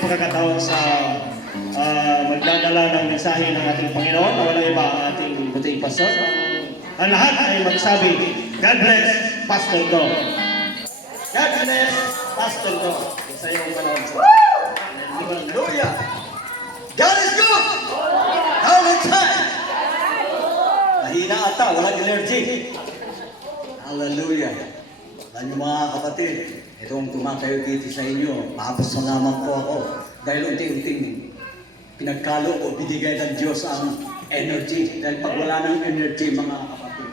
Pagkakataon sa magdadala ng mensahe ng ating Panginoon na walang iba ang ating buting pastor. Ang lahat ay magsabi, God bless, Pastor Do. God bless, Pastor Do. Sa iyong panahon. Hallelujah! God is good! All the time! Mahina ata, walang energy. Hallelujah! Alam niyo mga kapatid, itong tumatayo dito sa inyo, mapasalamat po ako dahil unti-unting pinagkalo o binigay ng Diyos ang energy. Dahil pag wala ng energy, mga kapatid,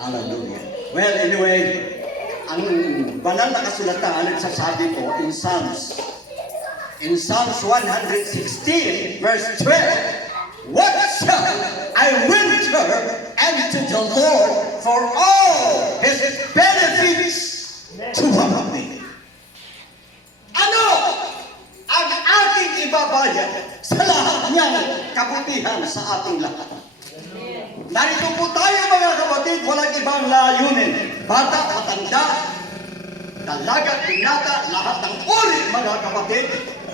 hallelujah. Well, anyway, ang banal na kasulatan nagsasabi ko in Psalms 116, verse 12, what shall I render unto the Lord for all His benefits toward me? Ano ang ating ibabayad sa lahat niyang kabutihan sa ating lahat? Narito po tayo mga kapatid, walang ibang layunin. Bata, matanda, dalaga, binata, lahat ng uri mga kapatid.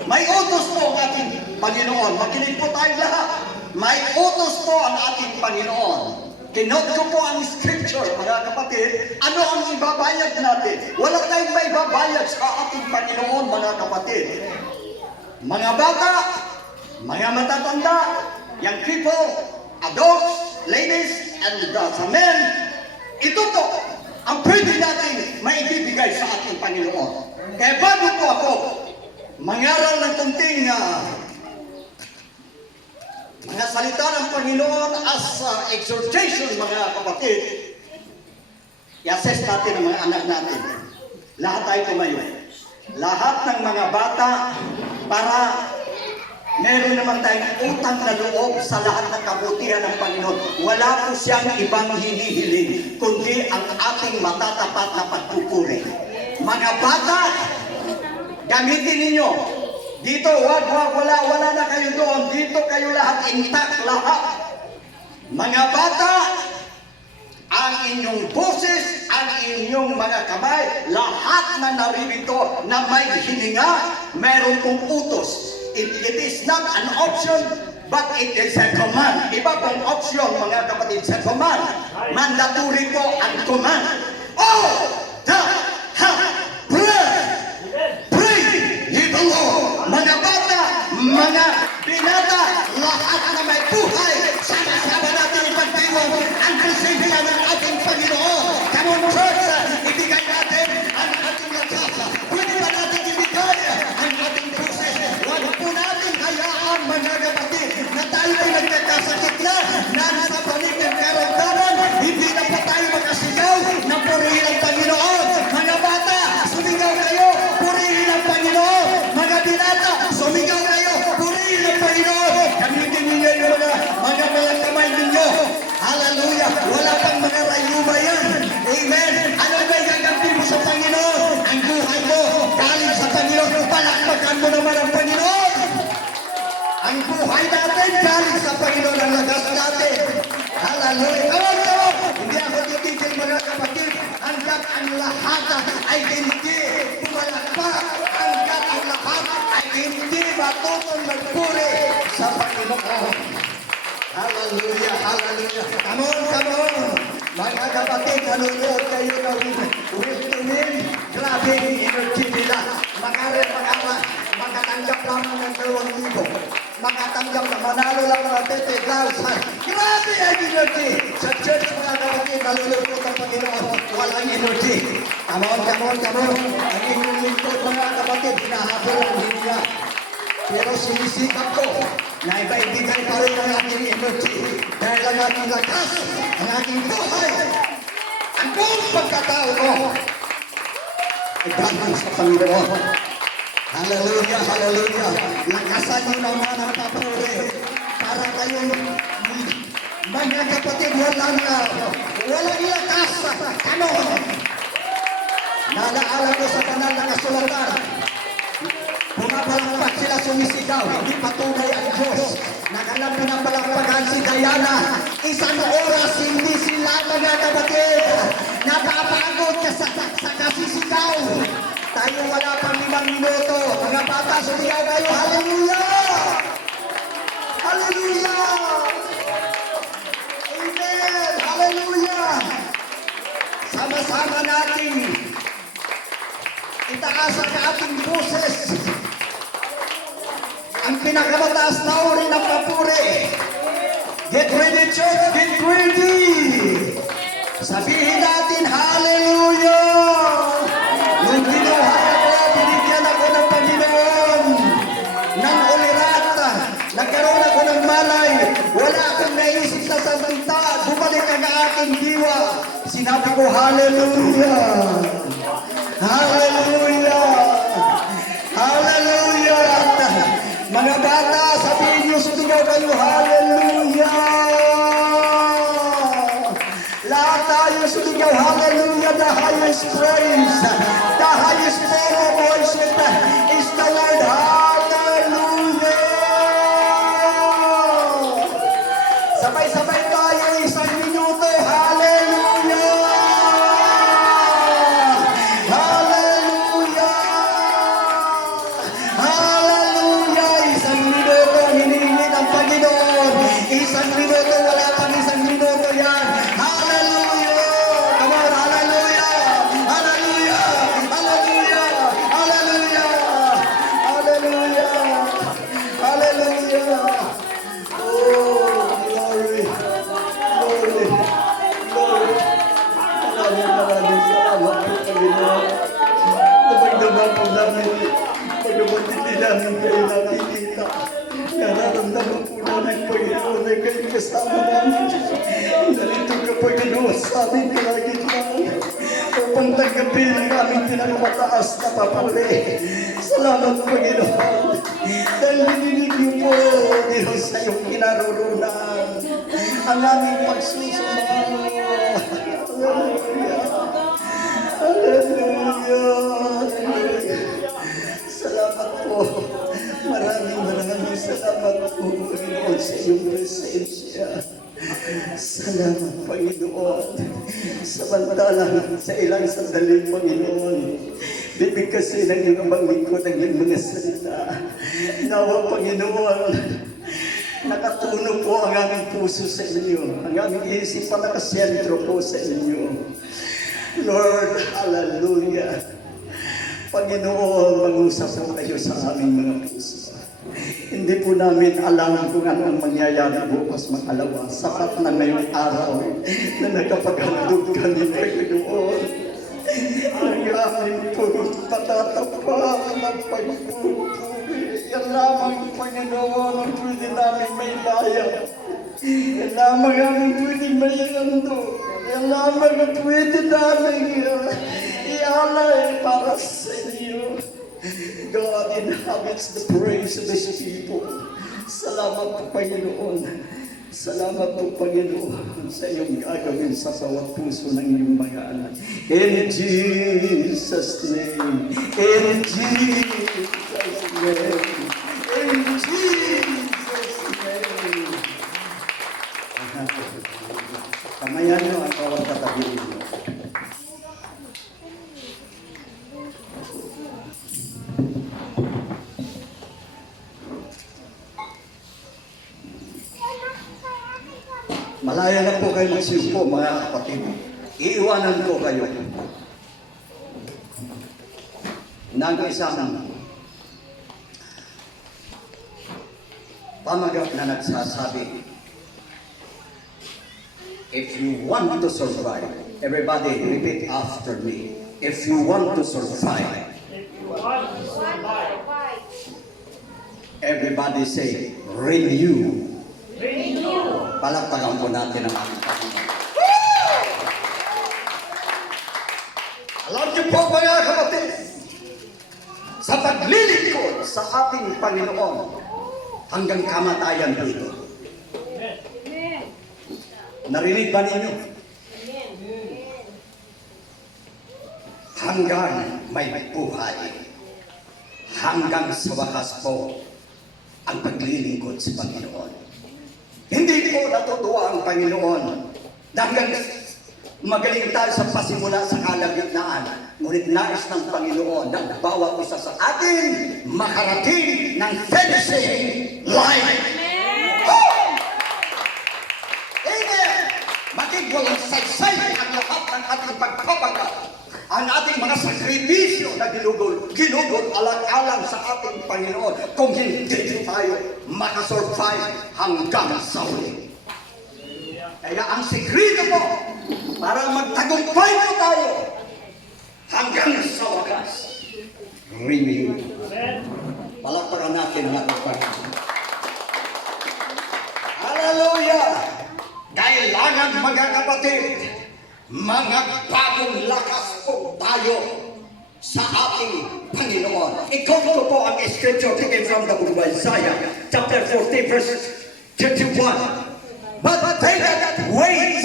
May utos po ang ating Panginoon. Makinig po tayong lahat. May utos po ang ating Panginoon. Kinote ko po ang scripture, mga kapatid. Ano ang ibabayad natin? Wala tayong may babayad sa ating Panginoon, mga kapatid. Mga bata, mga matatanda, young people, adults, ladies, and sa men, ito po ang pwede natin maibibigay sa ating Panginoon. Kaya bago po ako mangaral ng kunting mga salita ng Panginoon as exhortation, mga kapatid, i-assess natin ang mga anak natin. Lahat tayo tumayo. Lahat ng mga bata para meron naman tayong utang na loob sa lahat ng kabutihan ng Panginoon. Wala po siyang ibang hinihiling, kundi ang ating matatapat na pagpupuri. Mga bata, gamitin ninyo. Dito, wala na kayo doon. Dito kayo lahat, intact lahat. Mga bata, ang inyong boses, ang inyong mga kamay, lahat na naririto na may hininga, meron pong utos. It is not an option, but it is a command. Iba pong option, mga kapatid, sa command. Mandatory po ang command. Oh, pray ye the Lord. Mga bata, mga binata, lahat na may buhay, sama-sama natin ipagdiwang ang presensya ng ating Panginoon. Come on, church, ibigay natin ang ating lakas. Pwede ba natin ibigay ang ating boses? Huwag po natin hayaan, mga kapatid, na tayo ay nagkakasakit na, nasa panig ng karamdaman, hindi na pa tayo makasigaw na purihin ang Panginoon. Mga bata, sumigaw kayo, purihin ang Panginoon. Mga binata, sumigaw kayo, purihin ang Panginoon. Gamitin ninyo yung mga kamay ninyo. Hallelujah! Wala pang mga rayuma yan. Amen! Ano ba yung gagampi mo sa Panginoon? Ang buhay mo, galing sa Panginoon. Palakpakan mo naman ang Panginoon. Ang buhay natin, galing sa Panginoon ang lakas natin. Hallelujah! Come on! Hindi ako titigil, mga kapatid. Hanggat ang lahat ay hindi pumalakpak. Hanggat ang lahat ay hindi matutong magpuri sa Panginoon. Hallelujah! Hallelujah! Come on! Mga kapatid, nanonood kayo na will to win. Grabe yung energy nila. Makatanggap lamang ng 2,000. Makatanggap na manalo lang ng 30,000. Grabe ang energy! Sa church, mga kapatid, nalulungkot ang Panginoon. Walang energy. Come on! Ang inyong lingkod, mga kapatid, hinahabol ang hininga. Pero sinisikap ko na iba-ibigay pa rin ang aking energy dahil ang aking lakas, ang aking buhay, ang buong pagkatao ko ay galing sa Panginoon. Hallelujah! Hallelujah! Lakasan nyo naman ang papuri para kayong mga kapatid walang lakas. Ano? Nalaala ko sa banal na kasulatan. Pumapalakpak sila, sumisigaw, hindi patunay ang Diyos. Nakalam na palakpakan si Diana. Isang oras hindi sila, mga kapatid, napapagod sa kasisigaw. Tayo wala pang 5 minuto. Mga bata, sumigaw kayo. Hallelujah! Hallelujah! Amen! Hallelujah! Sama-sama natin itaas ang ating boses. Ang pinakamataas na uri ng papuri. Get ready, church! Get ready! Sabihin natin, hallelujah! Nung binuhay ako, binigyan ako ng Panginoon ng ulirat. Nagkaroon ako ng malay. Wala akong naisip na samanta. Bumalik ang aking diwa. Sinabi ko, hallelujah! Hallelujah! Hallelujah! Mga bata, sabihin niyo, sumigaw kayo, hallelujah! Lahat tayo sumigaw, hallelujah, the highest praise, the highest form of worship is the Lord, hallelujah! Sabay-sabay tayo, 1 minuto, hallelujah! Hallelujah! Hallelujah! 1 minuto, hinihingi ng Panginoon. 1 minuto, wala pang 1 minuto yan. Hallelujah! Come on, hallelujah! Hallelujah! Hallelujah! Hallelujah! Hallelujah! Hallelujah! Oh, glory! Glory! Glory! Maraming salamat po, Panginoon. Napagdaman po namin, pagdaman hindi namin kayo nakikita. Nararamdaman po namin, Panginoon, ay kayo kasama namin. Nalito ka, Panginoon, sa aming pinagitlaan upang tanggapin ang aming pinakamataas na papuri. Salamat, Panginoon. Dahil hininig niyo po, Diyos, sa iyong kinaroroonan ang aming pagsusumamo. Hallelujah! Hallelujah! Salamat po. Maraming salamat po, Panginoon, sa iyong presensya. Salamat, Panginoon. Samantalang sa ilang sandali, Panginoon, bibigkasin ang iyong lingkod ng iyong mga salita. Nawa, Panginoon, nakatuno po ang aming puso sa inyo. Ang aming isipan nakasentro po sa inyo. Lord, hallelujah. Panginoon, mag-usap po kayo sa aming mga puso. Hindi po namin alam kung ano ang mangyayari bukas mag-alawa. Sapat na ngayong araw na nakapaghandog kami, Panginoon. Ang aming puro patatapakan at pagpupuri. Yan lamang, Panginoon, ang pwede namin may bayan. Yan lamang ang pwede may ando. Yan lamang ang pwede namin ialay para sa iyo. God inhabits the praise of His people. Salamat po, Panginoon. Salamat po, Panginoon, sa iyong gagawin sa bawat puso ng iyong mga anak. In Jesus' name. In Jesus' name. In Jesus' name. Kamayan nyo ang bawat katabihin mo. Malaya na po kayo magsiupo, mga kapatid. Iiwanan ko kayo ng isang pamagat na nagsasabi, if you want to survive, everybody repeat after me. If you want to survive, everybody say, renew. Palakpakan po natin ang ating Panginoon. Alam niyo po, mga kapatid, sa paglilingkod sa ating Panginoon hanggang kamatayan dito. Narinig ba ninyo? Hanggang may buhay. Hanggang sa wakas po ang paglilingkod sa Panginoon. Hindi po natutuwa ang Panginoon na hanggang Magaling tayo sa pasimula sa kalagitnaan. Ngunit nais ng Panginoon na bawat isa sa atin makarating ng finishing line. Amen! Maging walang saysay ang lahat ng ating pagpapagal. Ang ating mga sakripisyo na ginugol alang-alang sa ating Panginoon kung hindi tayo makasurvive hanggang sa huli. Kaya ang sekreto po para magtagumpay po tayo hanggang sa wakas. Renew. Palakpakan natin ang ating Panginoon. Hallelujah! Kailangan mga kapatid, mga bagong lakas po tayo sa ating Panginoon. Iko po ang scripture taken from the book of Isaiah, chapter 40, verse 31. But they that wait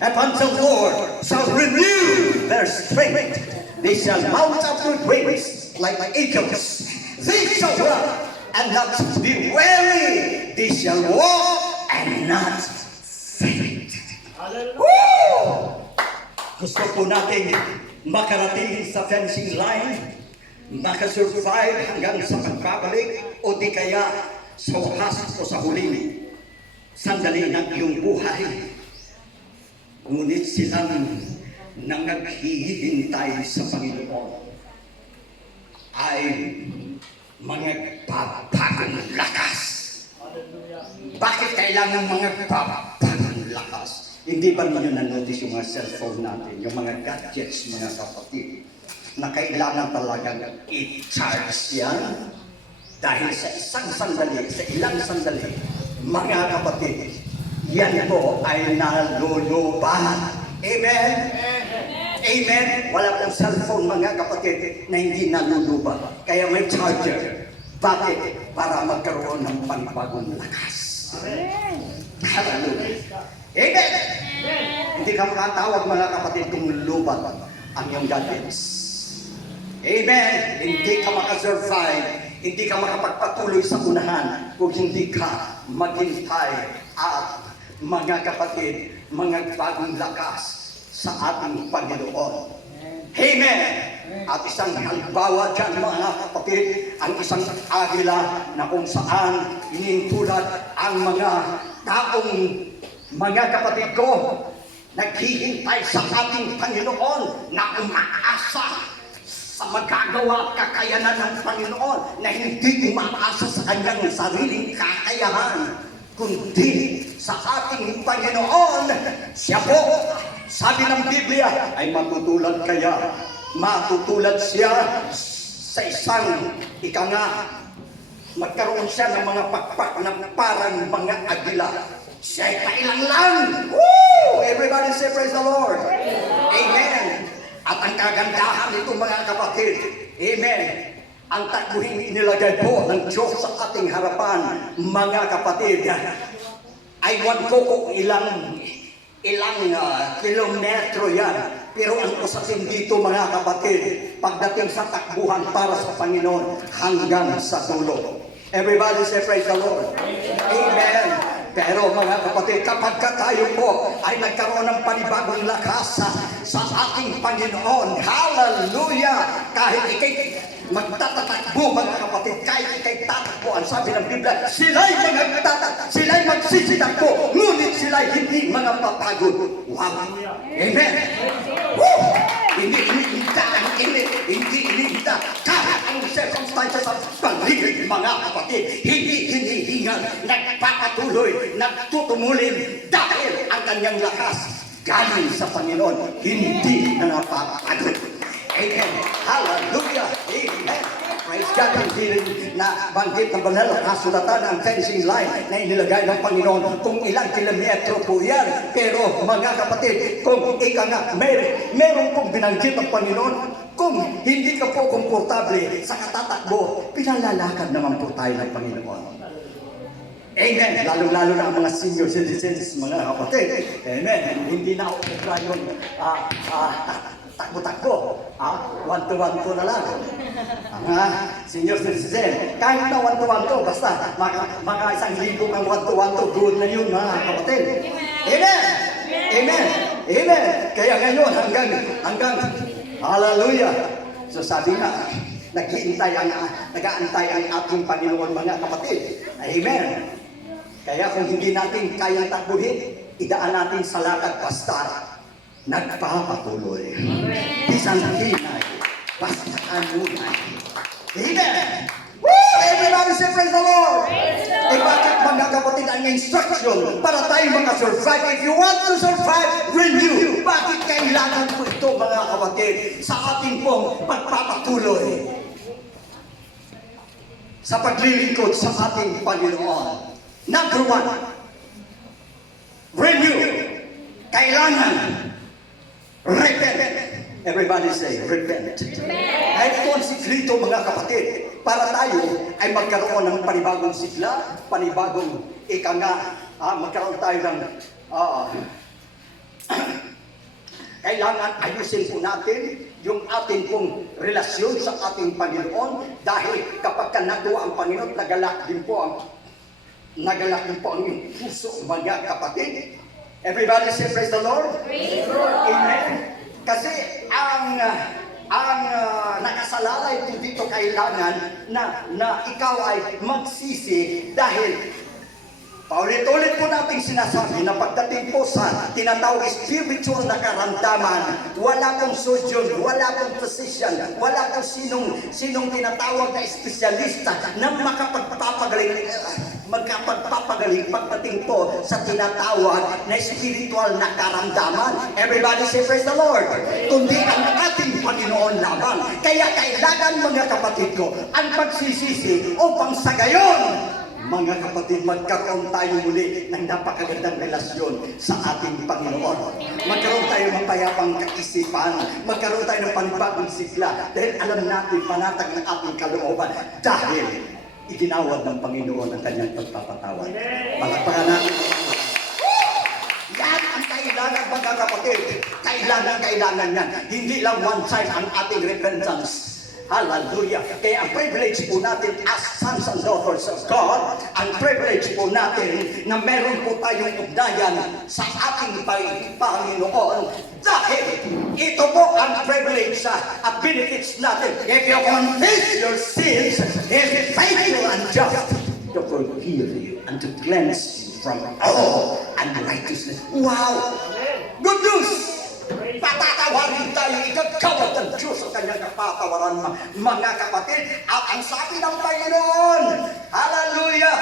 upon the Lord shall renew their strength. They shall mount up with wings like eagles. They shall run and not be weary. They shall walk and not faint. Woo! Gusto po natin makarating sa finishing line, makasurvive hanggang sa pagbabalik o di kaya sa wakas o sa huling sandali ng iyong buhay. Ngunit silang nangaghihintay sa Panginoon ay mga bagong lakas. Bakit kailangan mga bagong lakas? Hindi ba ninyo na-notice yung mga cellphone natin, yung mga gadgets, mga kapatid, na kailangan talagang i-charge yan? Dahil sa isang sandali, sa ilang sandali, mga kapatid, yan po ay naluluban. Amen? Amen? Wala pong cellphone, mga kapatid, na hindi naluluban. Kaya may charger. Bakit? Para magkaroon ng panibagong lakas. Hallelujah. Amen! Hindi ka makatawag, mga kapatid, kung lubat ang iyong gadgets. Amen! Hindi ka makasurvive, hindi ka makapagpatuloy sa unahan kung hindi ka maghintay at mga kapatid, mga bagong lakas sa ating Panginoon. Amen! At isang halimbawa dyan, mga kapatid, ang isang agila na kung saan inintulad ang mga taong, mga kapatid ko, naghihintay sa ating Panginoon na umaasa sa magagawa at kakayanan ng Panginoon, na hindi umaasa sa kanyang sariling kakayahan, kundi sa ating Panginoon. Siya po, sabi ng Biblia, ay matutulad kaya. Matutulad siya sa isang magkaroon siya ng mga pakpak na parang mga agila. Siya ay kailang lang. Woo! Everybody say praise the Lord. Amen. At ang kagandahan nito, mga kapatid, amen, ang takbuhin inilagay po ng Diyos sa ating harapan, mga kapatid, ay wag ko kung ilang kilometro yan. Pero ang usapin dito, mga kapatid, pagdating sa takbuhan para sa Panginoon, hanggang sa dulo. Everybody say praise the Lord. Amen. Pero mga kapatid, kapag tayo po ay nagkaroon ng panibagong lakas sa ating Panginoon, hallelujah! Kahit ikay magtatatakbo, mga kapatid, kahit ikay tatakbo, ang sabi ng Biblia, sila'y sila'y magsisitakbo, ngunit sila'y hindi mga papagod. Wow! Amen! Woo! Hindi iniinda ang init, hindi iniinda kahit ang circumstances sa paligid, mga kapatid, hindi hinihingal, nagpapatuloy, nagtutumulin dahil ang kanyang lakas galing sa Panginoon, hindi na napapagod. Amen. Hallelujah. Amen. Praise God. Ang feeling na banggit ng banal na kasulatan ang finishing line na inilagay ng Panginoon. Kung ilang kilometro po yan. Pero mga kapatid, kung ika nga, meron pong binanggit ng Panginoon, kung hindi ka po komportable sa katatakbo, pinalalakad naman po tayo ng Panginoon. Amen. Lalo-lalo na ang mga senior citizens, mga kapatid. Amen. Hindi na ako yung takbo-takbo. One-to-one-to na lang. Senior citizen. Kahit na one-to-one-to, basta maka isang libo kang one-to-one-to, good na yun, mga kapatid. Amen. Amen. Amen. Kaya ngayon hanggang hallelujah. So sabi nga, nag-aantay ang ating Panginoon mga kapatid. Amen. Kaya kung hindi natin kayang takbuhin, idaan natin sa lakad basta nagpapatuloy. Isang hinay, basta anunay. Amen. Woo! Everybody say praise the Lord. Eh bakit mga kapatid ang instruction para tayo makasurvive? If you want to survive, renew. Bakit kailangan po ito mga kapatid sa ating pong pagpapatuloy? Sa paglilingkod sa ating Panginoon. Number one, renew. Kailangan repent. Everybody say, repent. Ay ito ang siklito mga kapatid. Para tayo ay magkaroon ng panibagong sigla, panibagong magkaroon tayo ng kailangan ayusin po natin yung ating pong relasyon sa ating Panginoon dahil kapag natuwa ang Panginoon, nagalak din po ang iyong puso mga kapatid. Everybody say praise the Lord. Praise the Lord. Amen. Kasi ang nakasalalay po dito kailangan na ikaw ay magsisi dahil paulit-ulit po nating sinasabi na pagdating po sa tinatawag spiritual na karamdaman, wala pong surgeon, wala pong physician, wala pong sinong tinatawag na espesyalista na magkapagpapagaling pagdating po sa tinatawag na spiritual na karamdaman. Everybody say praise the Lord. Kundi ang ating Panginoon lamang. Kaya kailangan mga kapatid ko ang pagsisisi upang sa gayon mga kapatid, magkaroon tayo muli ng napakagandang relasyon sa ating Panginoon. Magkaroon tayo ng payapang kaisipan. Magkaroon tayo ng panibagong sigla. Dahil alam natin, panatag ng ating kalooban. Dahil itinawad ng Panginoon ang kanyang pagpapatawad. Palagpakan natin. Yan ang kailangan mga kapatid. Kailangan yan. Hindi lang one time ang ating repentance. Hallelujah. Kaya ang privilege po natin as sons and daughters of God, ang privilege po natin na meron po tayong ugnayan sa ating Panginoon. Dahil ito po ang privilege at benefits natin. If you confess your sins, He is faithful and just to forgive you and to cleanse you from all unrighteousness. Wow! Good news! Patatawarin tayo, ikagkawad ng Diyos sa kanyang kapatawaran mga kapatid. At ang sabi ng Panginoon, hallelujah,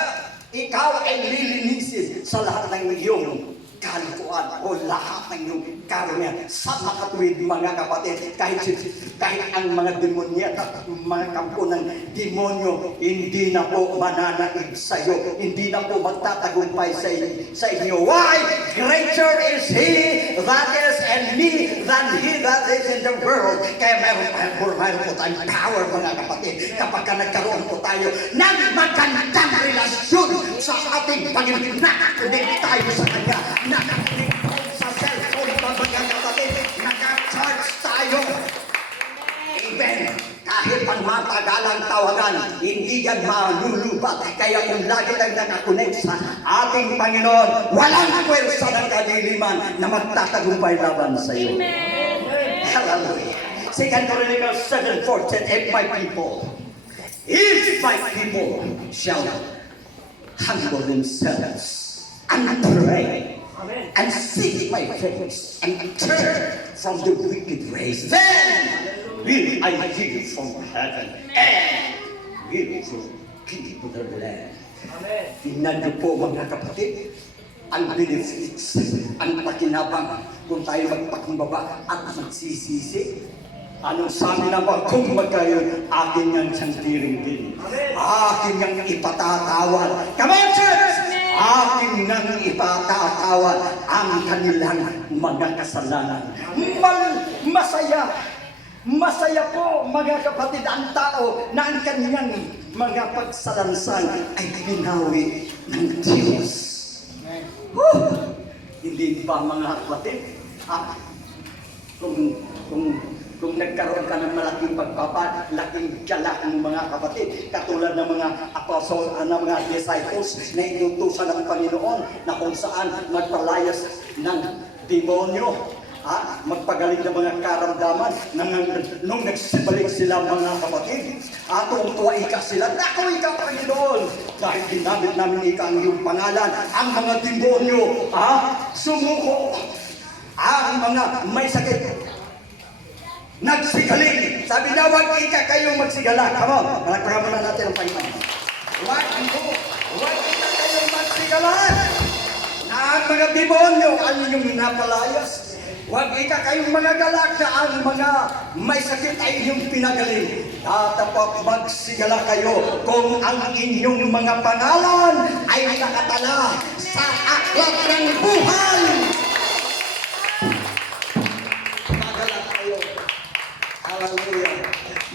ikaw ay lilinisin sa lahat ng iyong kalikuan o lahat ng iyong karunya sa makatuwid mga kapatid. Kahit ang mga demonya at mga kampo ng demonyo hindi na po mananaig sa iyo, hindi na po magtatagumpay sa inyo. Why? Greater is He that is in me than he that is in the world. Kaya meron po tayong power mga kapatid kapag nagkaroon po tayo ng magandang relasyon sa ating Panginoon. Nakakunik tayo sa Kanya. Nakakunik sa cellphone pa mga kapatid. Naka-charge tayo. Amen. Kahit pang matagalang tawagan, hindi yan malulubat. Kaya kung lagi lang nakakunik sa ating Panginoon, walang pwersa ng kadiliman na magtatagumpay laban sa iyo. Amen. Hallelujah. 2 Chronicles 7:14, if my people shall humble themselves and pray and seek my face and turn from the wicked ways, then will I hear from heaven and will forgive their land. Tingnan niyo po mga kapatid, ang benefits, ang pakinabang kung tayo magpakumbaba at magsisisi. Anong sabi naman kung magkayo, akin niyang santiring din. Akin niyang ipatatawad. Come on, church! Akin niyang ipatatawad ang kanilang mga kasalanan. Masaya po mga kapatid ang tao na ang kanyang mga pagsalansan ay binawi ng Diyos. Hindi ba mga kapatid? Kung nagkaroon ka ng malaking laking galak ng mga kapatid, katulad ng mga apostol, ng mga disciples na inutusan ng Panginoon na kung saan magpalayas ng demonyo. magpagaling ng mga karamdaman nung nagsibalik sila mga kapatid. Tuwang-tuwa ika sila, nako ika Panginoon, dahil ginamit namin ika ang iyong pangalan. Ang mga demonyo, sumuko. Ang mga may sakit, nagsigaling. Sabi na, wag ika kayong magsigala. Come on, palagpagan muna natin ang Panginoon. Wag ika kayong magsigala. Na ang mga demonyo ang inyong napalayas. Huwag ika kayong mga galak na ang mga may sakit ay inyong pinagaling. Dapat magsigala kayo kung ang inyong mga pangalan ay nakatala sa aklat ng buhay. Magalak kayo. Hallelujah.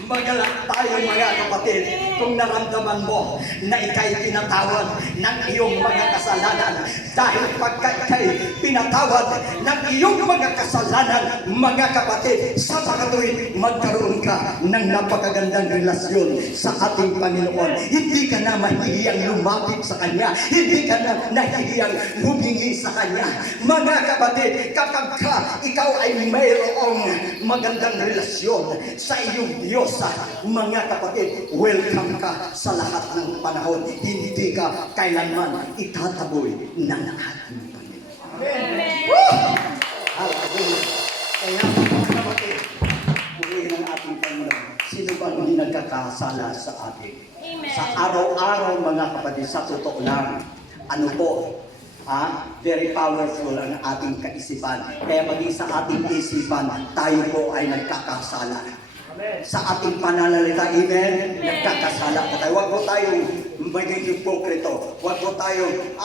Magalak tayo mga kapatid kung naramdaman mo na ikay pinatawad ng iyong mga kasalanan. Dahil pagka ikay pinatawad ng iyong mga kasalanan, mga kapatid, sa pagkatuwid magkaroon ka ng napakagandang relasyon sa ating Panginoon. Hindi ka na mahihiyang lumapit sa Kanya. Hindi ka na nahihiyang humingi sa Kanya. Mga kapatid, kapag ikaw ay mayroong magandang relasyon sa iyong Diyos, mga kapatid, welcome ka sa lahat ng panahon. Hindi ka kailanman itataboy ng ating Panginoon. Amen. Hallelujah. Kaya mga kapatid, purihin ang ating Panginoon. Sino ba hindi nagkakasala sa atin? Amen. Sa araw-araw mga kapatid, sa totoo lang, ano po, very powerful ang ating kaisipan. Kaya maging sa ating isipan, tayo po ay nagkakasala. Sa ating pananalita, amen, nagkakasala tayo. Huwag po tayong maging hipokrito. Huwag po tayong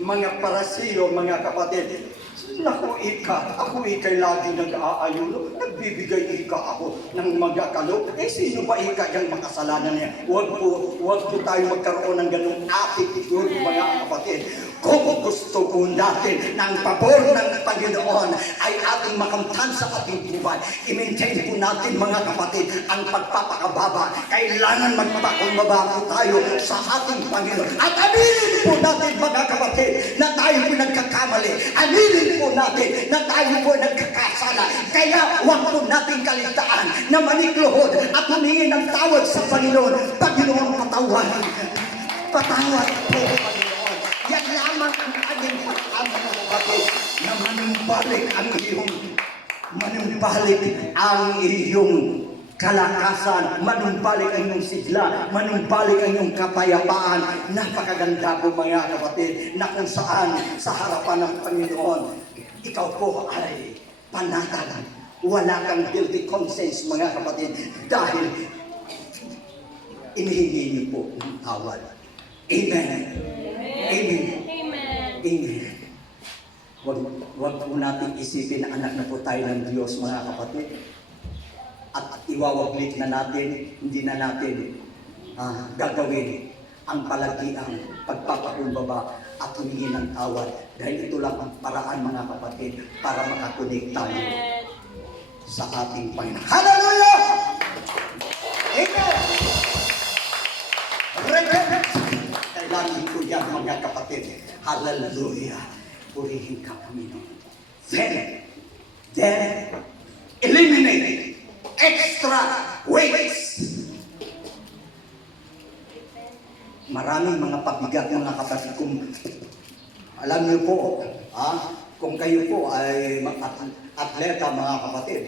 mga parasiyo, mga kapatid. Naku, ako ika'y lagi nag-aayuno. Nagbibigay ako ng magkakalo. Sino ba yung makasalanan niya? Huwag po tayo magkaroon ng ganung attitude, mga kapatid. Kung gusto po natin ng pabor ng Panginoon ay ating makamtan sa ating buhay. I-maintain po natin, mga kapatid, ang pagpapakababa. Kailangan magpapakumbaba po tayo sa ating Panginoon. At aminin po natin, mga kapatid, na tayo po nagkakamali. Aminin po natin na tayo po nagkakasala. Kaya huwag po natin kaligtaan na manikluhod at humingi ng tawad sa Panginoon. Panginoon, patawad. Patawad po, Panginoon. Yan lamang ang ating pag-amang ng kapatid na manumbalik ang iyong kalakasan, manumbalik ang iyong sigla, manumbalik ang iyong kapayapaan. Napakaganda po, mga kapatid, na kung saan sa harapan ng Panginoon, ikaw po ay panatag. Wala kang guilty conscience, mga kapatid, dahil inihingi niyo po ng tawad. Amen. Amen. Amen. Amen. Huwag po natin isipin na anak na po tayo ng Diyos, mga kapatid. At iwawaglit na natin, hindi na natin gagawin ang palagiang pagpapakumbaba at humingi ng tawad. Dahil ito lang ang paraan, mga kapatid, para makakunik tayo sa ating Panginoon. Hallelujah! Amen! Repent! Kailangan ko yan, mga kapatid. Hallelujah! Purihin ka, Panginoon. Then, eliminate extra weights. Maraming mga pabigat, mga kapatid. Kung alam niyo po, kung kayo po ay atleta, mga kapatid,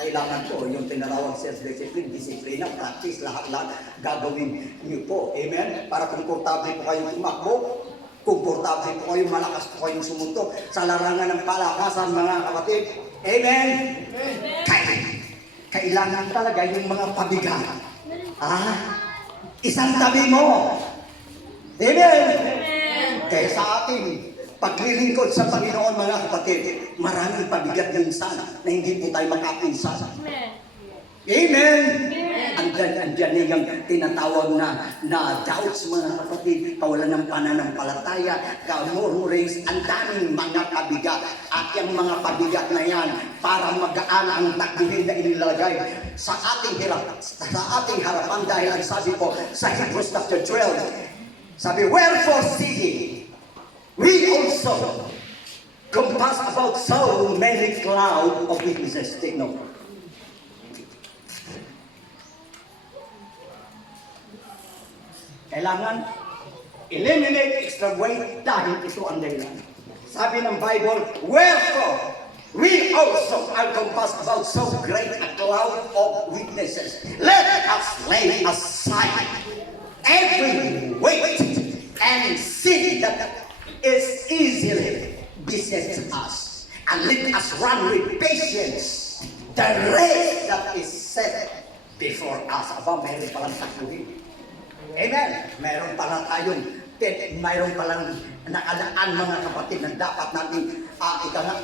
kailangan po yung tinatawag self-discipline, disiplina, practice, lahat gagawin niyo po. Amen? Para komportable po kayong tumakbo, komportable po kayong malakas po kayong sumuntok sa larangan ng palakasan, mga kapatid. Amen? Kailangan talaga yung mga pabigat. Isang tabi mo. Amen? Kaya sa ating paglilingkod sa Panginoon, mga kapatid, maraming pabigat minsan na hindi po tayo makapinsa. Amen! Andyan yung tinatawag na doubts, mga kapatid, kawalan ng pananampalataya, murmurings, ang daming mga pabigat. At yung mga pabigat na yan, para magaan ang takbuhin na inilalagay sa ating harapan, dahil ang sabi po sa Hebrews chapter 12, sabi, wherefore seeing, we also compass about so many cloud of witnesses. Take note. Kailangan eliminate extra weight dahil ito ang dahilan. Sabi ng Bible, wherefore we also are compassed about so great a cloud of witnesses. Let us lay aside every weight and sin that is easily besets us, and let us run with patience the race that is set before us. Aba, mayroon palang takbuhin. Amen. Mayroon palang nakalaan mga kapatid na dapat natin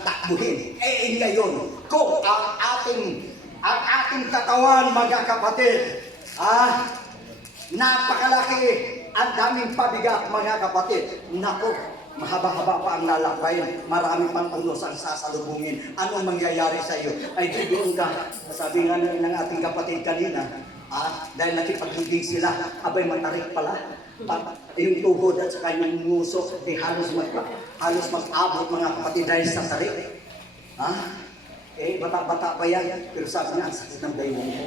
takbuhin. Ngayon, kung ang ating katawan mga kapatid, napakalaki, ang daming pabigat mga kapatid. Nako, mahaba-haba pa ang lalakbayin. Marami pang unos ang sasalubungin. Anong mangyayari sa iyo? Ay doon ka. Sabi nga ng ating kapatid kanina, dahil nakipag-ibig sila, abay matarik pala. Yung tuhod at saka yung nguso, halos mag-abot mga kapatid dahil sa tarik. Bata-bata pa yan. Pero sabi niya, ang sakit ng baywang ko.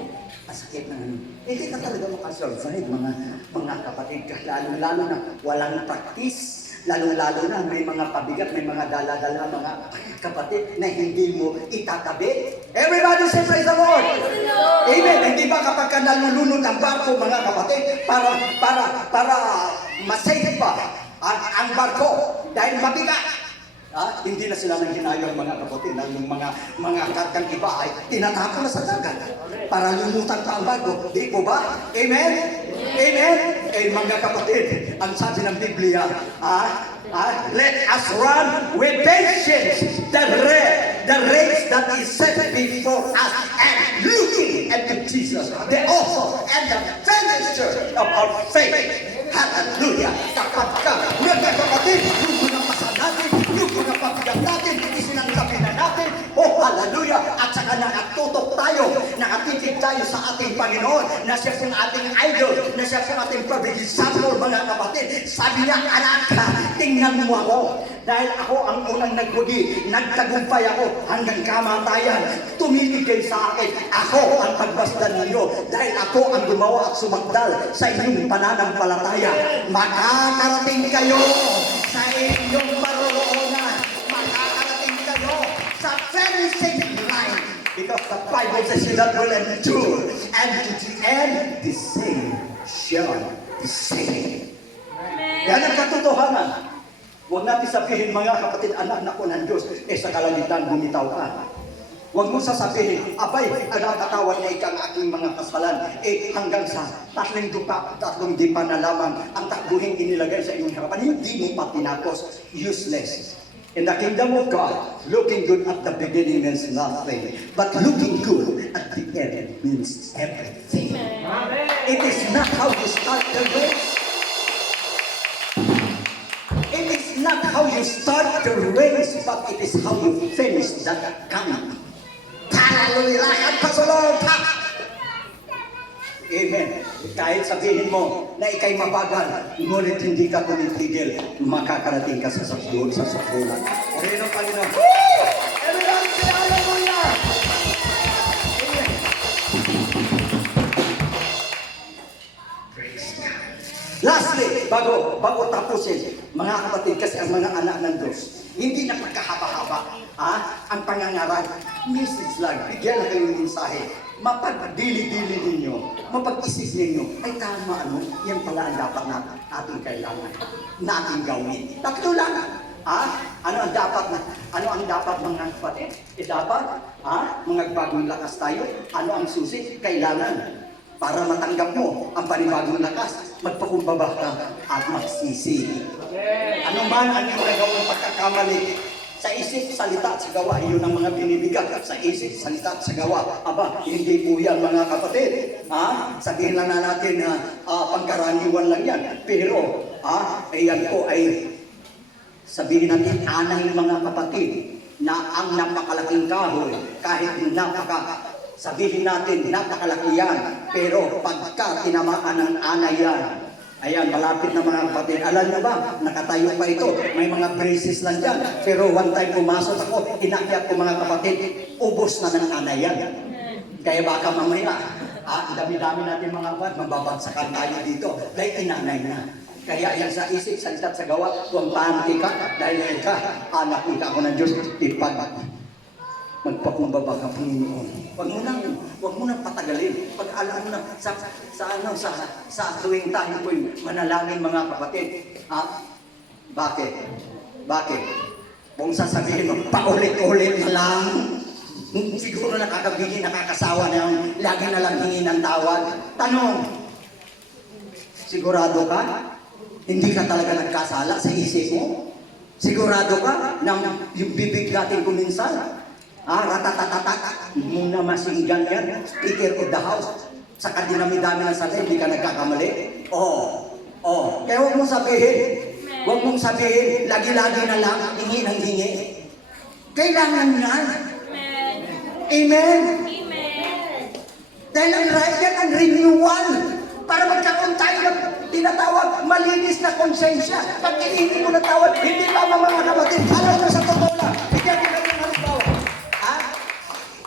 Ang sakit ng ano. Hindi ka talaga makasurvive mga kapatid. Lalo-lalo na walang practice. Lalo-lalo na may mga pabigat, may mga dala-dala mga kapatid na hindi mo itatabi. Everybody say praise the Lord! Amen! Hindi ba kapag ka nalulunod ang barko mga kapatid para masave pa ang barko dahil mabigat? Hindi na sila nang hinayang mga kapatid na yung mga kargang iba ay tinatapon na sa dagat para lumutan pa ang barko. Di po ba? Amen? Amen? Mga kapatid, ang sabi ng Biblia, let us run with patience the race that is set before us, and looking at Jesus, the author and the finisher of our faith. Hallelujah! Kapag ka, mga kapatid, yung mga pasal natin, yung mga pabigat natin, isinangkapi na natin, hallelujah! At saka nakatutok tayo, nakatitig tayo sa ating Panginoon, na siya pong ating idol, na siya pong ating perfect example, mga kapatid. Sabi niya, anak ka, tingnan mo ako, dahil ako ang unang nagpugi, nagtagumpay ako hanggang kamatayan. Tumitig kayo sa akin, ako ang pagbasdan ninyo, dahil ako ang gumawa at sumagdal sa inyong pananampalataya. Makakarating kayo sa inyong paroroonan. Makakarating kayo sa finishing line. Because the Bible says that will endure, and to the end, the same shall be saved. Yan ang katotohanan. Huwag natin sabihin, mga kapatid, anak na ko ng Diyos, sa kalangitan bumitaw ka. Huwag mo sasabihin, abay, nakakatawad na ikang aking mga kasalan. Hanggang sa tatlong dipa na lamang ang takbuhin inilagay sa inyong harapan. Hindi mo pa tinapos. Useless. In the kingdom of God, looking good at the beginning means nothing. But looking good at the end means everything. Amen. It is not how you start the race. It is not how you start the race, but it is how you finish that camp. Hallelujah! Lahat pa sa Lord! Amen. Kahit sabihin mo na ikay mabagal, ngunit hindi ka tumitigil, makakarating ka sa sakdulan. Amen ang Panginoon. Woo! Everyone say hallelujah! Amen. Praise God. Lastly, bago tapusin, mga kapatid, kasi ang mga anak ng Diyos, hindi na pagkahaba-haba ang pangangaral. Message lang, bigyan na kayo ng mensahe. Mapagdili-dili ninyo, mapag-isip ninyo, ay tama yan pala ang dapat natin kailangan, natin gawin. Tatlo lang. Ano ang dapat mga kapatid? Dapat, mga bagong lakas tayo. Ano ang susi? Kailangan. Para matanggap mo ang panibagong lakas, magpakumbaba ka at magsisi. Ano man ang iyong nagawang pagkakamali, sa isip, salita at sa gawa, iyon ang mga binibigat. Sa isip, salita at sa gawa. Aba, hindi po yan mga kapatid. Sabihin lang na natin na pangkaraniwan lang yan. Pero, yan po ay sabihin natin, anay mga kapatid, na ang napakalaking kahoy, kahit sabihin natin, napakalaki yan. Pero pagka tinamaan ng anay yan, Ayan, malapit na mga kapatid. Alam nyo ba, nakatayo pa ito. May mga braces lang dyan. Pero one time pumasok ako, inakyat ko mga kapatid, ubos na ng anay yan. Kaya baka mamaya, dami-dami natin mga kapatid, mababagsakan tayo dito. Dahil inanay na. Kaya yan sa isip, salita sa gawa, kung panti ka, dahil ka, anak kita ako ng Diyos, magpakumbaba ka, Panginoon. Huwag mo nang patagalin. Pag alam mo na sa tuwing tayo po'y manalangin mga kapatid. Bakit? Bakit? Kung sasabihin mo, paulit-ulit na lang. Siguro nakakabigin, nakakasawa na yung lagi na lang hingi ng tawad. Tanong, sigurado ka? Hindi ka talaga nagkasala sa isip mo? Sigurado ka na yung bibig natin kuminsan? Ratatatatak, muna masinggan yan, speaker of the house, sa kadinami-dami ng salita, hindi ka nagkakamali. Kaya huwag mong sabihin, lagi-lagi na lang, hingi ng hingi. Kailangan yan. Amen? Dahil ang right yan, ang renewal, para magkaroon tayo ng tinatawag, malinis na konsensya. Pag hindi mo natawag, hindi tama mga kapatid. Alam mo sa totoo lang, bigyan ko kayo ng halimbawa.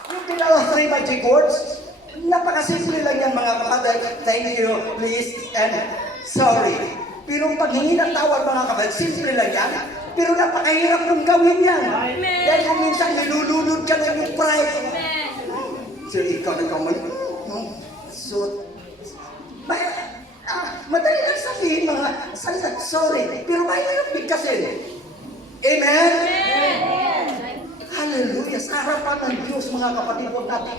Yung tinawag 3 magic words, napakasimple lang yan mga kapatid. Thank you, please, and sorry. Pero pag hingi ng tawad mga kapatid, simple lang yan. Pero napakahirap nung gawin yan. Dahil kung minsan nilulunod ka na yung pride. So ikaw nagkamali. So, madali lang sabihin mga salita, sorry. Pero mahirap bigkasin. Amen? Hallelujah! Sa harapan ng Diyos, mga kapatid, huwag natin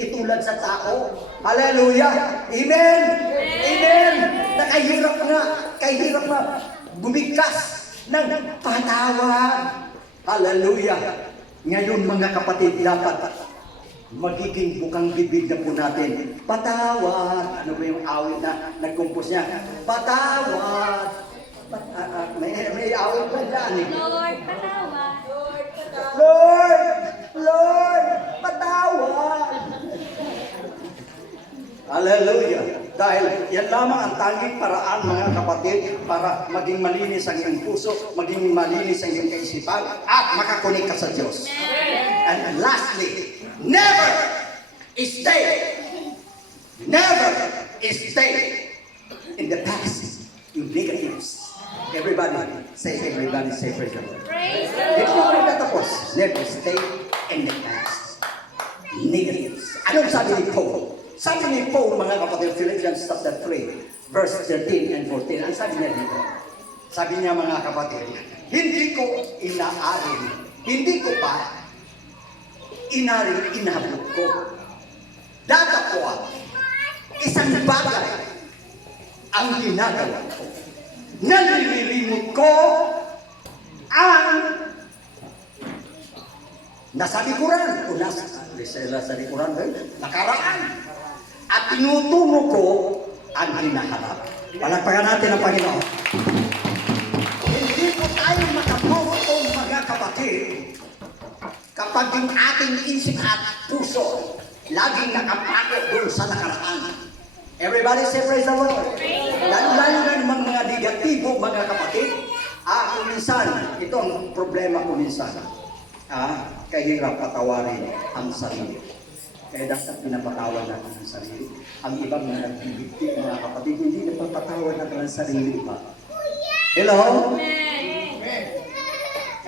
itulad sa tao. Hallelujah! Amen! Amen! Kahirap na bumigkas ng patawad. Hallelujah! Ngayon, mga kapatid, dapat magiging bukang bibig na po natin. Patawad! Ano ba yung awit na nag-compose niya? Patawad! May awit ba dyan eh? Lord, patawad. Lord, patawad. Hallelujah. Dahil yan lamang ang tanging paraan mga kapatid para maging malinis ang iyong puso, maging malinis ang iyong kaisipan, at makakunik ka sa Diyos. And lastly, never stay in the past in negatives. Everybody say praise the Lord. Praise the Hindi ko Lord. pagkatapos. Never stay in the past. Negatives. Anong sabi ni Paul? Sabi ni Paul, mga kapatid, Philippians chapter 3, verse 13 and 14. Ang sabi niya dito? Sabi niya, mga kapatid, hindi ko inabot ko. Datapwa, isang bagay ang ginagawa ko. Nalililimot ko ang nasa likuran o nasa likuran ba? Nakaraan. At tinutungo ko ang hinaharap. Palagpagan natin ang Panginoon. Hindi po tayo makamove on, mga kapatid, kapag yung ating isip at puso laging nakapakot doon sa nakaraan. Everybody say praise the Lord. Lalo na naman mga negatibo, mga kapatid. Kuminsan, ito ang problema kuminsan. Kahirap patawarin ang sarili. Kaya dapat pinapatawad natin ang sarili. Ang ibang mga nagbibigti, mga kapatid, hindi napapatawad natin ang sarili ba? Hello?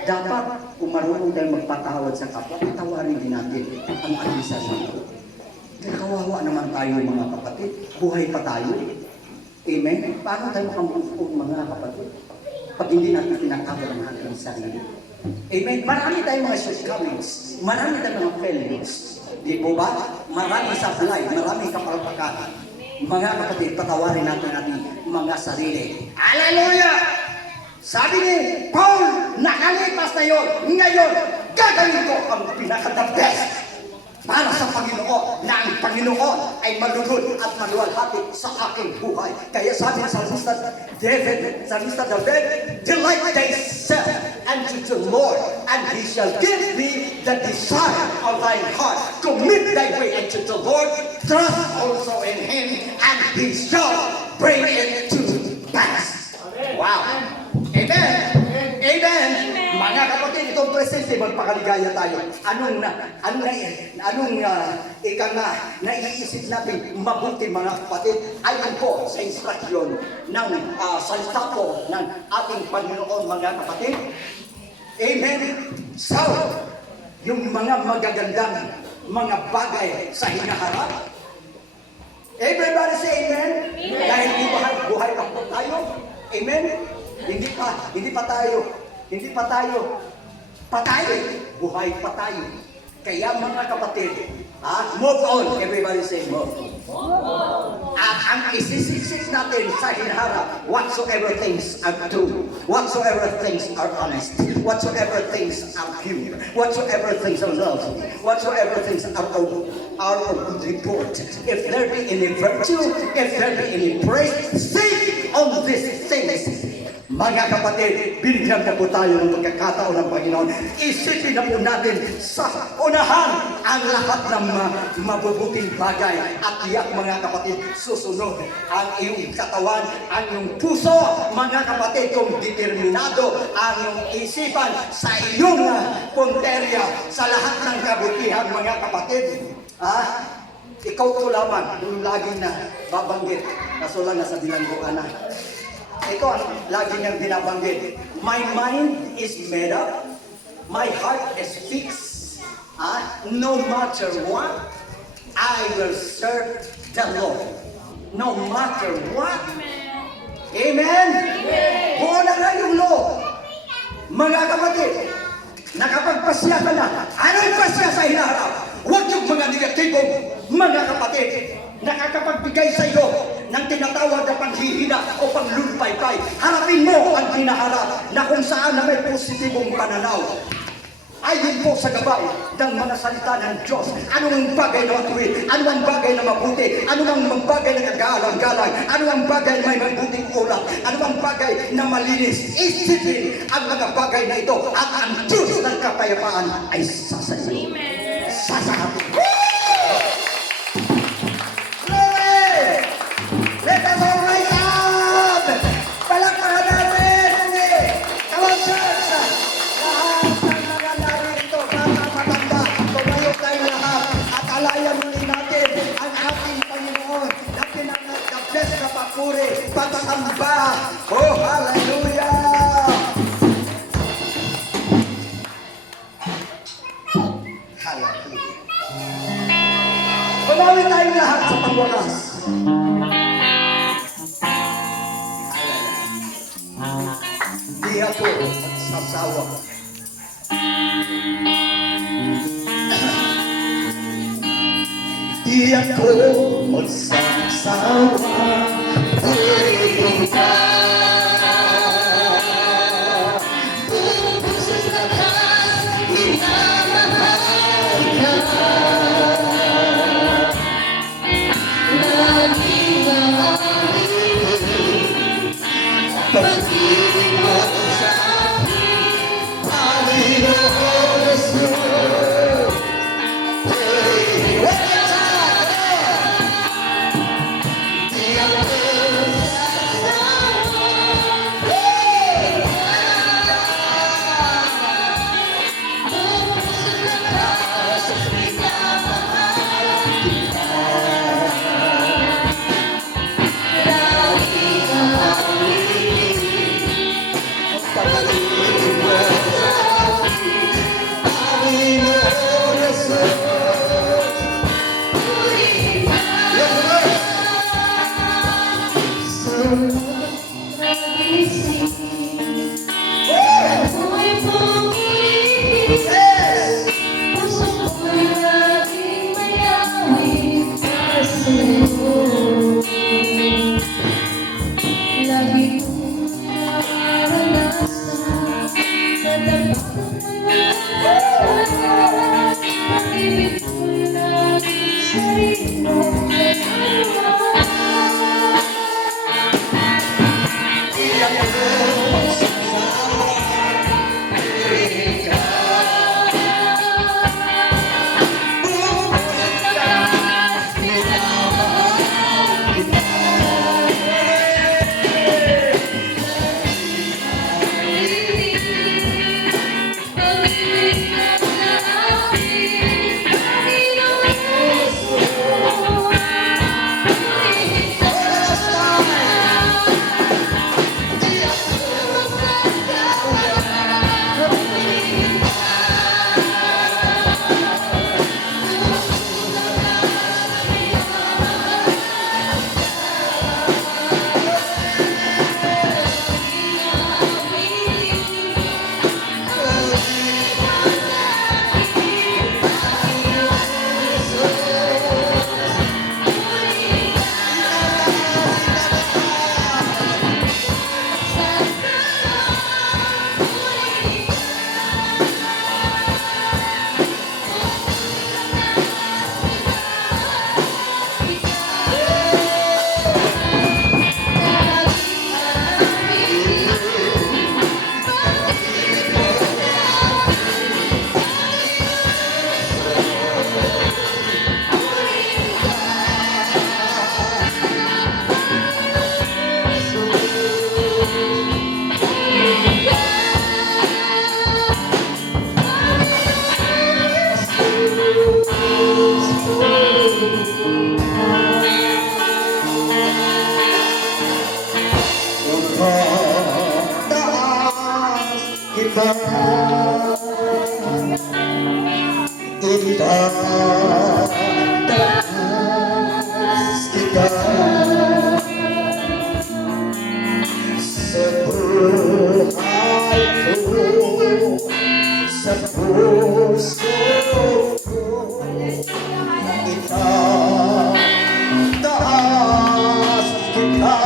Dapat, kung marunong tayo magpatawad sa kapwa, patawarin din natin ang ating sarili. Kaya kawawa naman tayo mga kapatid. Buhay pa tayo. Amen? Paano tayo makamove mga kapatid? Pag hindi natin pinatawad ang ating sarili. Amen? Marami tayong mga shortcomings. Marami tayong mga failures. Di po ba? Marami sa buhay. Marami kapalpakan. Mga kapatid, patawarin natin ating mga sarili. Hallelujah! Sabi ni Paul, nakalipas na yun. Ngayon, gagawin ko ang pinaka-the best para sa Panginoon, na ang Panginoon ay malugod at maluwalhati sa aking buhay. Kaya sabi sa Salmista David, delight thyself unto the Lord, and He shall give thee the desire of thine heart. Commit thy way unto the Lord, trust also in Him, and He shall bring it to natin itong presente, magpakaligaya tayo. Ika nga, naiisip natin mabuti mga kapatid, ayon po sa instruksyon ng salita po ng ating Panginoon mga kapatid. Amen. So, yung mga magagandang mga bagay sa hinaharap. Everybody say amen. Amen. Dahil buhay pa po tayo. Amen. Hindi pa tayo patay. Buhay pa tayo. Kaya mga kapatid, move on. Everybody say move on. At ang isisiksik natin sa hinaharap, whatsoever things are true, whatsoever things are honest, whatsoever things are pure, whatsoever things are love, whatsoever things are of good report, if there be any virtue, if there be any praise, think on these things. Mga kapatid, binigyan na po tayo ng pagkakataon ng Panginoon. Isipin na po natin sa unahan ang lahat ng mabubuting bagay. At tiyak mga kapatid, susunod ang iyong katawan, ang iyong puso. Mga kapatid, kung determinado ang iyong isipan sa iyong punterya, sa lahat ng kabutihan mga kapatid. Ikaw to lamang, yung laging na babanggit. Kaso lang nasa bilangguan na. Ito ang lagi niyang binabanggit. My mind is made up. My heart is fixed. No matter what, I will serve the Lord. No matter what. Amen? Buo na lang yung Lord. Mga kapatid, nakapagpasya ka na. Ano'y pasya sa hinaharap? Huwag yung mga negatibong mga kapatid. Nakakapagbigay sa iyo ng tinatawag na panghihina o panglulupaypay. Harapin mo ang hinaharap na kung saan na may positibong pananaw. Ayon po sa gabay ng mga salita ng Diyos. Ano ang bagay na matuwid? Ano ang bagay na mabuti? Ano ang bagay na kagalang-galang? Ano ang bagay na may mabuting ulat? Ano ang bagay na malinis? Isipin ang mga bagay na ito at ang Diyos ng kapayapaan ay sasayin. Sasayin. Let us all rise up! Palakpakan natin! Come on, church! Lahat ng mga narito, matanda, tumayo tayo lahat at alayan muli natin ang ating Panginoon na pinag-bless na papuri, patatamba. Oh, hallelujah! Hallelujah! Pumawin tayo lahat sa pangwakas. Di ako sasawa. Di ako magsasawa. Purihin ka. Puso sa lakas, minamahal ka. Laging mahalin. Pag-ibig mo sa akin, Panginoon Jesus. Di ako sasawa. Puso sa lakas, minamahal kita. Laging mahalin. Pag-ibig mo sa akin, Panginoon Jesus. itataas kita sa buhay ko, sa puso ko, itataas kita.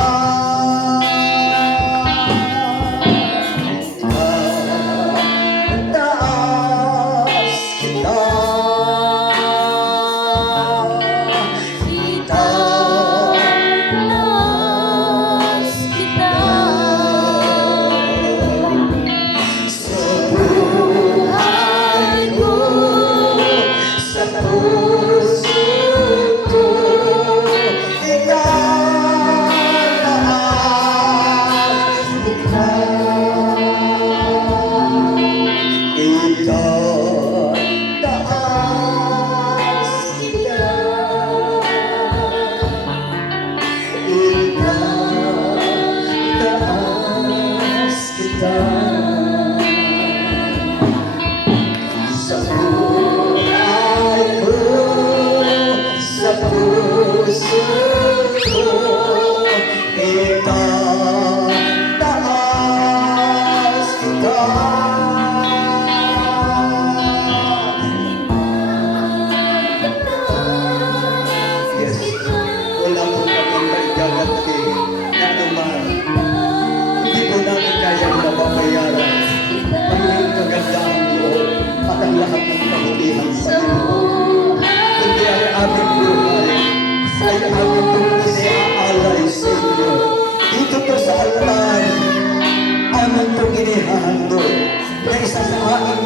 Patawad po sa lahat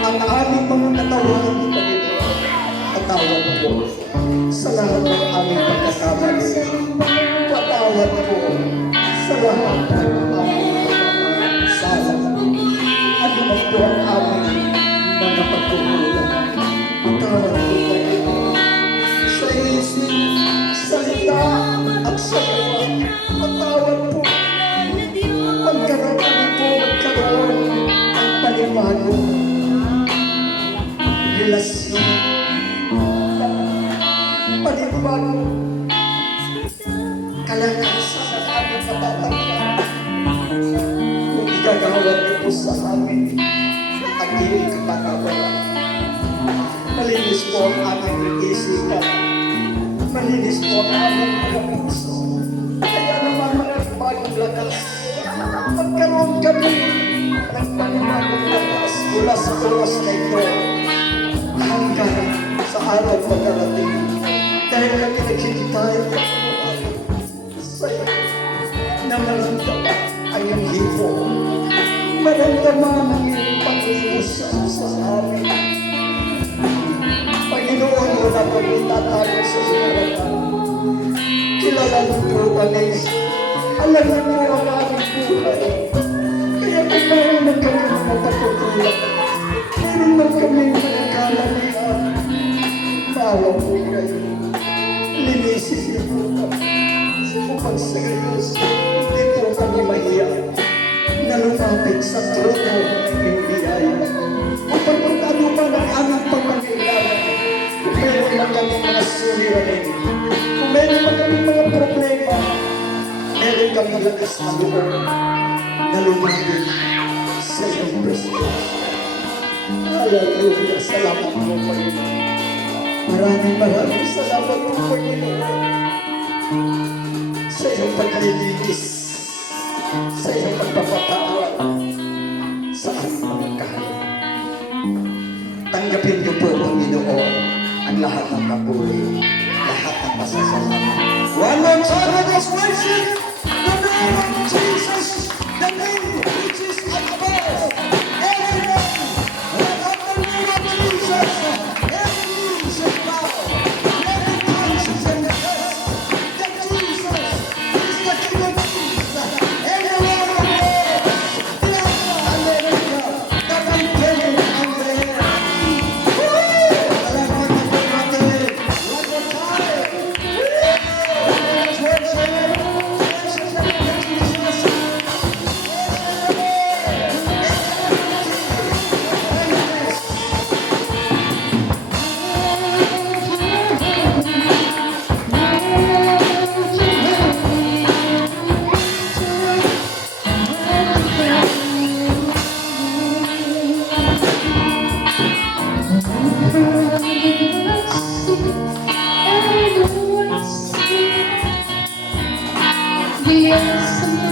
ng aming pagkakamali. Patawad po sa lahat ng aming pagkakasala. Ano man po ang aming mga pagkukulang. Patawad po kayo sa isip, salita at sa gawa. Patawad po. Magkaroon ang panibagong relasyon. Panibagong kalakasan ang aming matatangkan. Kung igagawad niyo po sa amin ang iyong kapatawaran. Malinis po ang aming isipan. Malinis po ang aming mga puso. Kaya naman magpagpagong lakas. Magkaroon kami ng panibagong lakas mula sa oras na ito hanggang sa araw pagkarating. Dahil kami naghihintay sa'yo na maramdaman ang iyong hipo. Maramdaman ang iyong pag-uusap sa amin. Panginoon, wala kami tatago sa sinarapan. Kilala mo po kami. Alam mo po ang aming buhay. Kaya kung meron man kami mga pagkukulang, meron man kami mga kalamihan, maawa po kayo. Linisin niyo po kami. Upang sa gayon, hindi po kami mahiya na lumapit sa trono ng iyong biyaya. Upang kung ano man ang aming pangangailangan, kung meron man kami mga suliranin, kung meron man kami mga problema, meron kami lakas na loob na lumapit sa iyong presensya. Hallelujah! Salamat po, Panginoon. Maraming salamat po, Panginoon, sa iyong paglilinis, sa iyong pagpapatawad sa aming mga kahit. Tanggapin niyo po, Panginoon, ang lahat ng kapuri, lahat ng pasasalamat. One more time, let us worship the name of Jesus, the name which is above every name. Let up the name of Jesus, every knee shall bow, every tongue shall confess that Jesus is the King of Kings, every one of us. Hallelujah, that I'm telling and there. One more time. And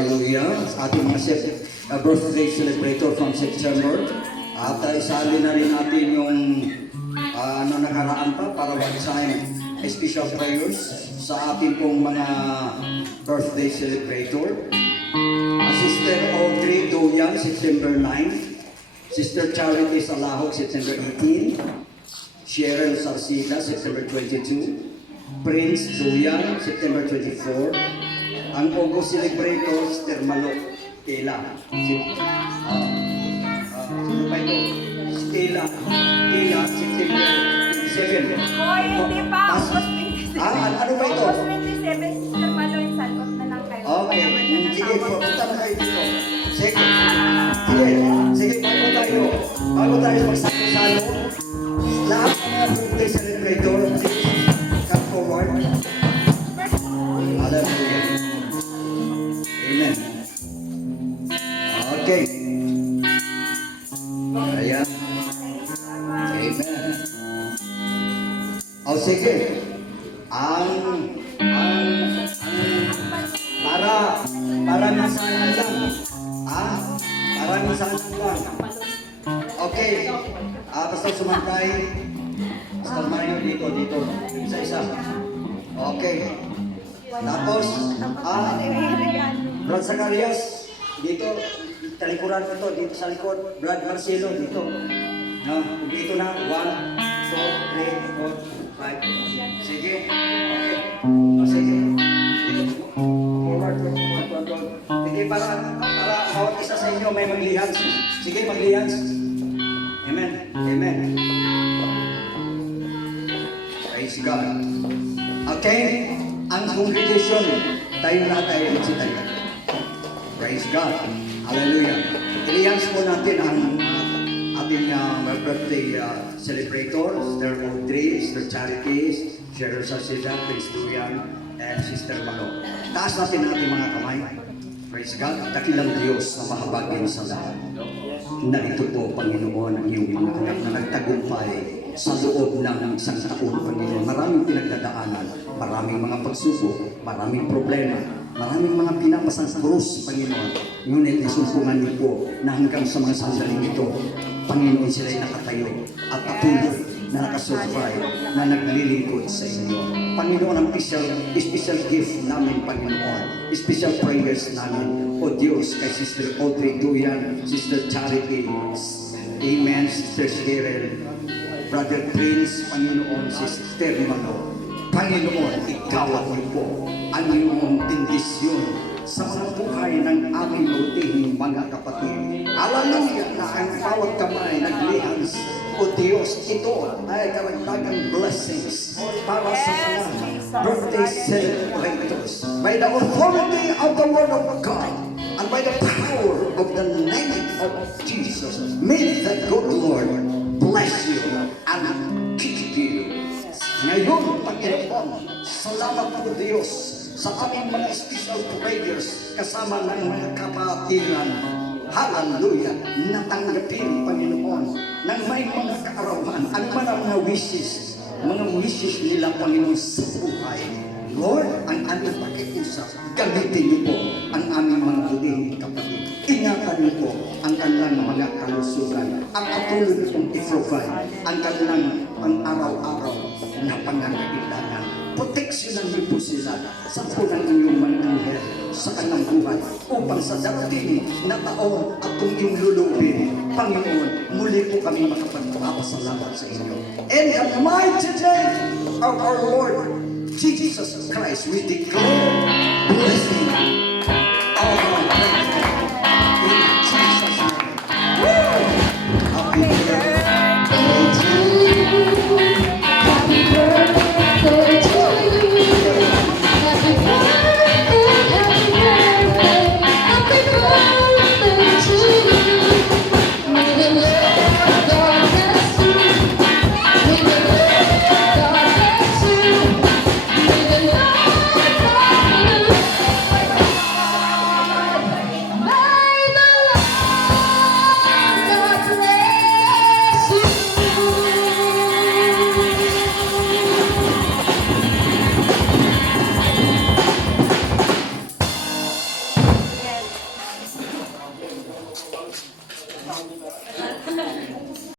Hallelujah. Sa ating mga birthday celebrator from September. At isali na rin natin yung nakaraan pa para one time special prayers sa ating pong mga birthday celebrator. Sister Audrey Doyan, September 9. Sister Charity Salahog, September 18. Cheryl Sarcida, September 22. Prince Doyan, September 24. Ang August celebrator, Sister Malo Kela. Sino pa ito? Kela, September 27. Hoy, hindi pa. August 27. Ano ba ito? August 27, Sister Maloy, salot na lang kayo. Okay, Kaya naman sige, natawag. pupunta na kayo dito. Sige, bago tayo magsalo-salo, lahat ng mga birthday celebrator, please, come forward. Hallelujah. Amen. Okay. Ayan. Amen. O sige. Para minsanan lang. Para minsanan lang. Okay. Basta sumantay. Basta Mario dito. Isa-isa. Okay. Tapos, Brad Zacarias, dito, talikuran ko to, dito sa likod. Brad Marcelo, dito. No, dito na. 1, 2, 3, 4, 5. Sige. Okay. Sige. Forward. Sige, para bawat isa sa inyo may maglihans. Sige, maglihans. Amen. Amen. Praise God. Okay? Ang congregation, tayo tayo. Praise God. Hallelujah. Ilihans po natin ang ating birthday celebrator, Sister Audrey, Sister Charities, Cheryl Sarcida, Prince Duyan, and Sister Malo. Taas natin ating mga kamay. Praise God. Dakilang Diyos na mahabagin sa lahat. Narito po, Panginoon, ang iyong mga anak na nagtagumpay sa loob ng isang taon, Panginoon. Maraming pinagdadaanan, maraming mga pagsubok, maraming problema, maraming mga pinapasang sa krus, Panginoon. Ngunit nasumpungan niyo po na hanggang sa mga sandaling ito, Panginoon, sila'y nakatayo at patuloy na nakasurvive, na naglilingkod sa inyo. Panginoon, ang special gift namin, Panginoon. Special prayers namin, O Diyos, kay Sister Audrey Duyan, Sister Charity, Amen, Sister Cheryl, Brother Prince, Panginoon, Sister Malo. Panginoon, ikawat niyo po ang iyong bendisyon sa mga buhay ng aming butihing mga kapatid. Hallelujah, na ang bawat kamay naglihans, O Diyos, ito ay karagdagang blessings para sa mga birthday celebrators. By the authority of the Word of God and by the power of the name of Jesus, may the good Lord bless you and keep you. Ngayon, Panginoon, salamat po Diyos sa aming mga special prayers kasama ng mga kapatiran. Hallelujah! Natanggapin, Panginoon, ng may mga kaarawan, ang mga wishes nila, Panginoon, sa buhay. Lord, ang aming pakiusap, gamitin niyo po ang aming mga buding kapatid. Ingatan niyo po ang kanilang mga kalusugan. Ang patuloy pong i-provide ang kanilang pang-araw-araw na pangangailangan. Proteksyonan niyo po sila sa po ng inyong mga anghel sa kanilang buhay upang sa darating na taon at kung inulubin, Panginoon, muli po kami makapagpapasalamat sa inyo. In the mighty name of our Lord Jesus Christ, we declare blessing